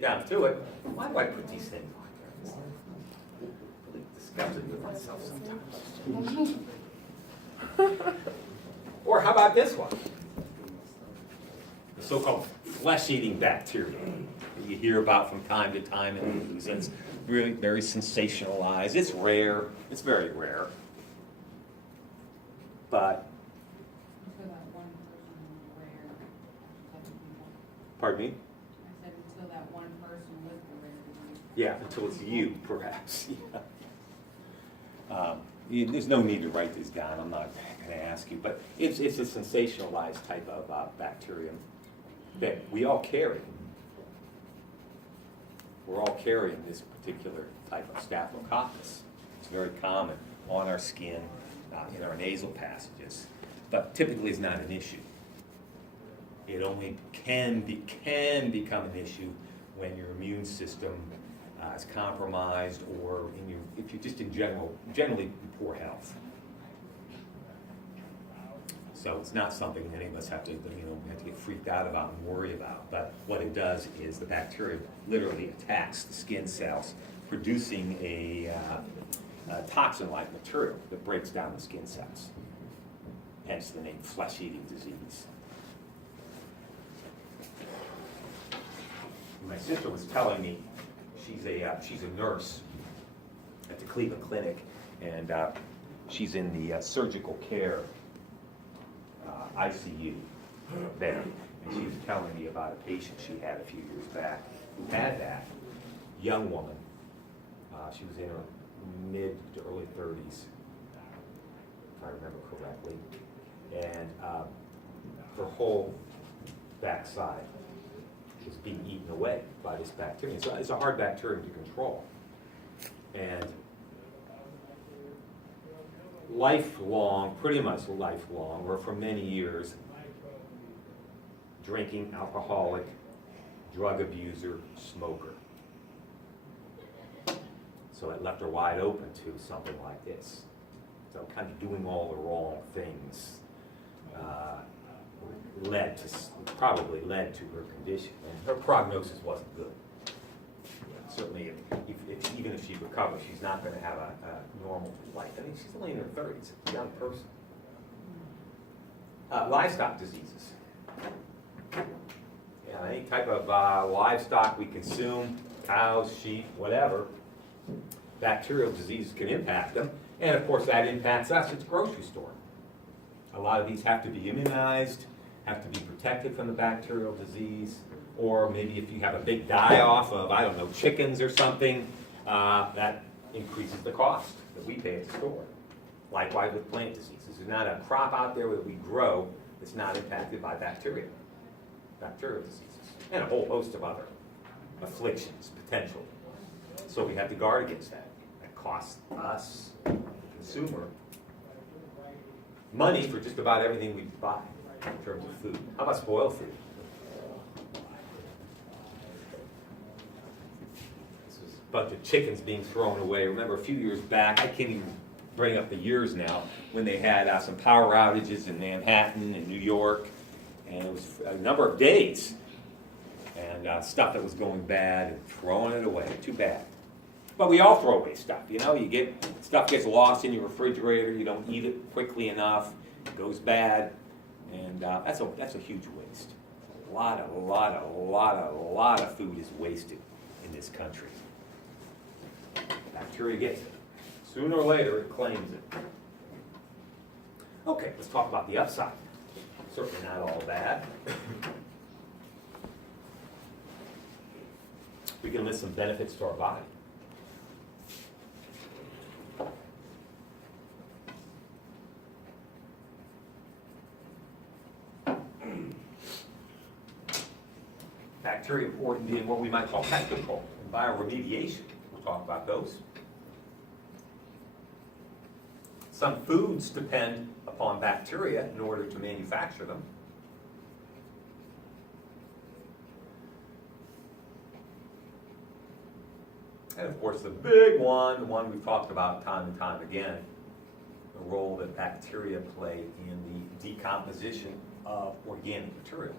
down to it, why do I put these things on there? I'm really disgusted with myself sometimes. Or how about this one? The so-called flesh-eating bacteria that you hear about from time to time in the news. And it's really very sensationalized. It's rare. It's very rare. But, Until that one person was rare. pardon me? I said until that one person with the rare disease. Yeah, until it's you, perhaps. Yeah. There's no need to write this down. I'm not going to ask you, but it's a sensationalized type of bacterium that we all carry. We're all carrying this particular type of staphylococcus. It's very common on our skin, in our nasal passages, but typically is not an issue. It only can become an issue when your immune system is compromised, or if you're just generally in poor health. So it's not something any of us have to get freaked out about and worry about. But what it does is the bacteria literally attacks the skin cells, producing a toxin-like material that breaks down the skin cells. Hence the name flesh-eating disease. My sister was telling me she's a nurse at the Cleveland Clinic, and she's in the surgical care ICU there. And she was telling me about a patient she had a few years back who had that. Young woman. She was in her mid to early 30s, if I remember correctly. And her whole backside was being eaten away by this bacterium. So it's a hard bacterium to control. And lifelong, pretty much lifelong, or for many years, drinking, alcoholic, drug abuser, smoker. So it left her wide open to something like this. So kind of doing all the wrong things probably led to her condition. And her prognosis wasn't good. Certainly, even if she recovers, she's not going to have a normal life. I mean, she's only in her 30s, a young person. Livestock diseases. Yeah, any type of livestock we consume, cows, sheep, whatever, bacterial diseases can impact them. And of course, that impacts us at the grocery store. A lot of these have to be immunized, have to be protected from the bacterial disease. Or maybe if you have a big die-off of, I don't know, chickens or something, that increases the cost that we pay at the store. Likewise with plant diseases. There's not a crop out there that we grow that's not impacted by bacterial diseases, and a whole host of other afflictions, potentially. So we have to guard against that. That costs us, the consumer, money for just about everything we buy in terms of food. How about spoiled food? Bunch of chickens being thrown away. Remember a few years back, I can't even bring up the years now, when they had some power outages in Manhattan and New York, and it was a number of days, and stuff that was going bad and throwing it away. Too bad. But we all throw away stuff, stuff gets lost in your refrigerator, you don't eat it quickly enough, it goes bad, and that's a huge waste. A lot of food is wasted in this country. Bacteria gets it. Sooner or later, it claims it. Okay, let's talk about the upside. Certainly not all bad. We can list some benefits to our body. Bacteria important in what we might call pest control and bioremediation. We'll talk about those. Some foods depend upon bacteria in order to manufacture them. And of course the big one, the one we've talked about time and time again, the role that bacteria play in the decomposition of organic material.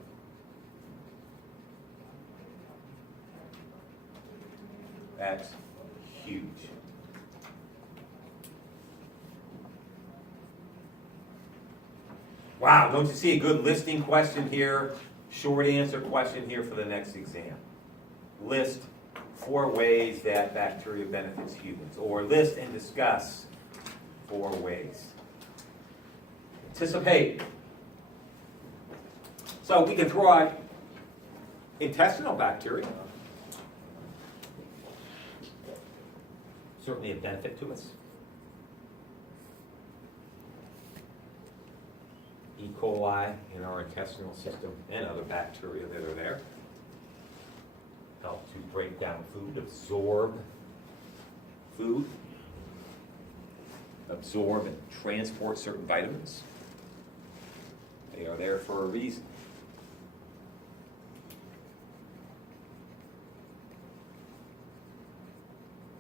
That's huge. Wow, don't you see a good listing question here? Short answer question here for the next exam. List 4 ways that bacteria benefits humans, or list and discuss 4 ways. Anticipate. So we can throw out intestinal bacteria. Certainly a benefit to us. E. coli in our intestinal system and other bacteria that are there help to break down food, absorb food, absorb and transport certain vitamins. They are there for a reason.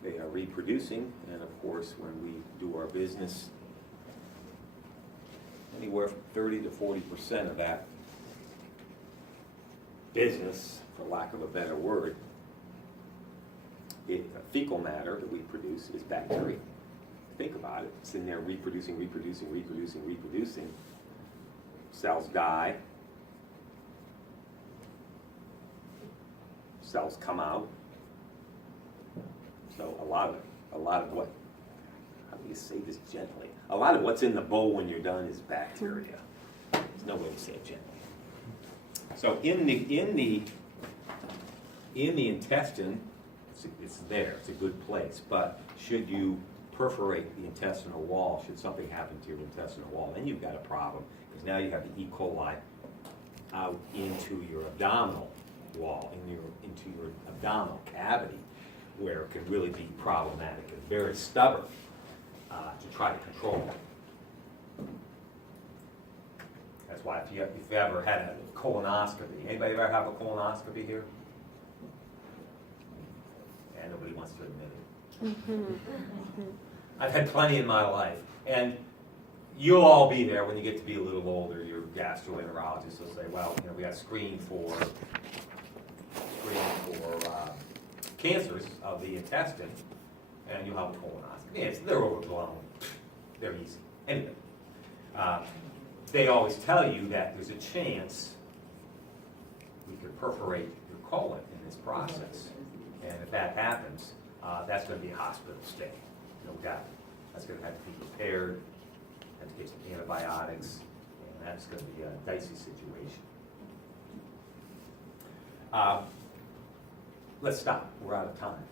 They are reproducing, and of course, when we do our business, anywhere from 30 to 40% of that business, for lack of a better word, fecal matter that we produce is bacteria. Think about it. It's in there reproducing. Cells die. Cells come out. So a lot of what, how do you say this gently? A lot of what's in the bowl when you're done is bacteria. There's no way to say it gently. So in the intestine, it's there. It's a good place. But should you perforate the intestinal wall, should something happen to your intestinal wall, then you've got a problem, because now you have the E. coli out into your abdominal wall, into your abdominal cavity, where it can really be problematic. It's very stubborn to try to control it. That's why if you've ever had a colonoscopy, anybody ever have a colonoscopy here? Yeah, nobody wants to admit it. I've had plenty in my life, and you'll all be there when you get to be a little older. Your gastroenterologist will say, well, we got to screen for cancers of the intestine, and you'll have a colonoscopy. Yes, they're overblown. They're easy. Anyway, they always tell you that there's a chance we could perforate your colon in this process. And if that happens, that's going to be a hospital stay, no doubt. That's going to have to be prepared, have to get some antibiotics, and that's going to be a dicey situation. Let's stop. We're out of time.